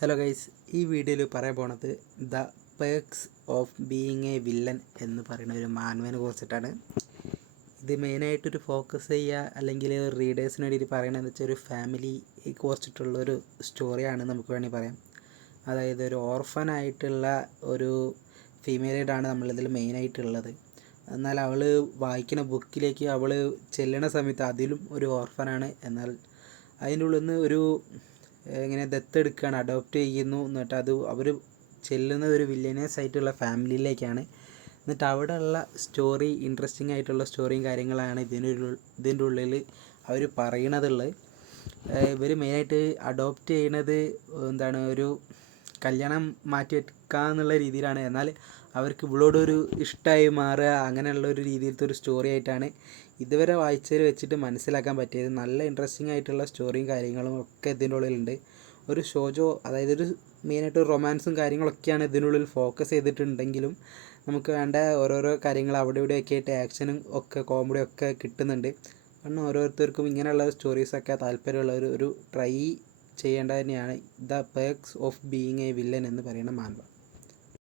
Hello guys, ഈ വീഡിയോയിൽ പറയാൻ പോണത് the perks of being a villain എന്ന് പറയുന്ന ഒരു മാനുവലിനെ കുറിച്ചിട്ടാണ്. ഇത് മെയിനായിട്ടൊരു ഫോക്കസ് ചെയ്യുക അല്ലെങ്കിൽ റീഡേഴ്സിന് വേണ്ടിയിട്ട് പറയണതെന്ന് വെച്ചാൽ ഒരു ഫാമിലി കുറിച്ചിട്ടുള്ളൊരു സ്റ്റോറിയാണ് നമുക്ക് വേണമെങ്കിൽ പറയാം. അതായത് ഒരു ഓർഫനായിട്ടുള്ള ഒരു ഫീമെയിൽ ലീഡാണ് നമ്മളിതിൽ മെയിനായിട്ടുള്ളത്. എന്നാൽ അവൾ വായിക്കുന്ന ബുക്കിലേക്ക് അവൾ ചെല്ലണ സമയത്ത് അതിലും ഒരു ഓർഫനാണ്. എന്നാൽ അതിൻ്റെ ഉള്ളിൽ നിന്ന് ഒരു ഇങ്ങനെ ദത്തെടുക്കുകയാണ്, അഡോപ്റ്റ് ചെയ്യുന്നു. എന്നിട്ട് അത് അവർ ചെല്ലുന്നത് ഒരു വില്ലേനിയസ് ആയിട്ടുള്ള ഫാമിലിയിലേക്കാണ്. എന്നിട്ട് അവിടെ ഉള്ള സ്റ്റോറി, ഇൻട്രസ്റ്റിംഗ് ആയിട്ടുള്ള സ്റ്റോറിയും കാര്യങ്ങളാണ് ഇതിൻ്റെ ഉള്ളിൽ അവർ പറയണതുള്ളത്. ഇവർ മെയിനായിട്ട് അഡോപ്റ്റ് ചെയ്യണത് ഒരു കല്യാണം മാറ്റി വെക്കുക എന്നുള്ള രീതിയിലാണ്. എന്നാൽ അവർക്ക് ഇവളോടൊരു ഇഷ്ടമായി മാറുക, അങ്ങനെയുള്ള ഒരു രീതിയിലത്തെ ഒരു സ്റ്റോറി ആയിട്ടാണ് ഇതുവരെ വായിച്ചതിൽ വെച്ചിട്ട് മനസ്സിലാക്കാൻ പറ്റിയത്. നല്ല ഇൻട്രസ്റ്റിംഗ് ആയിട്ടുള്ള സ്റ്റോറിയും കാര്യങ്ങളും ഒക്കെ ഇതിൻ്റെ ഉള്ളിലുണ്ട്. ഒരു ഷോജോ, അതായത് ഒരു മെയിനായിട്ട് റൊമാൻസും കാര്യങ്ങളൊക്കെയാണ് ഇതിനുള്ളിൽ ഫോക്കസ് ചെയ്തിട്ടുണ്ടെങ്കിലും നമുക്ക് വേണ്ട ഓരോരോ കാര്യങ്ങൾ അവിടെ ഇവിടെയൊക്കെ ആയിട്ട് ആക്ഷനും ഒക്കെ കോമഡി ഒക്കെ കിട്ടുന്നുണ്ട്. കാരണം ഓരോരുത്തർക്കും ഇങ്ങനെയുള്ള സ്റ്റോറീസൊക്കെ താല്പര്യമുള്ളവർ ഒരു ട്രൈ ചെയ്യേണ്ടത് തന്നെയാണ് the perks of being a villain എന്ന് പറയുന്ന മാൻവ.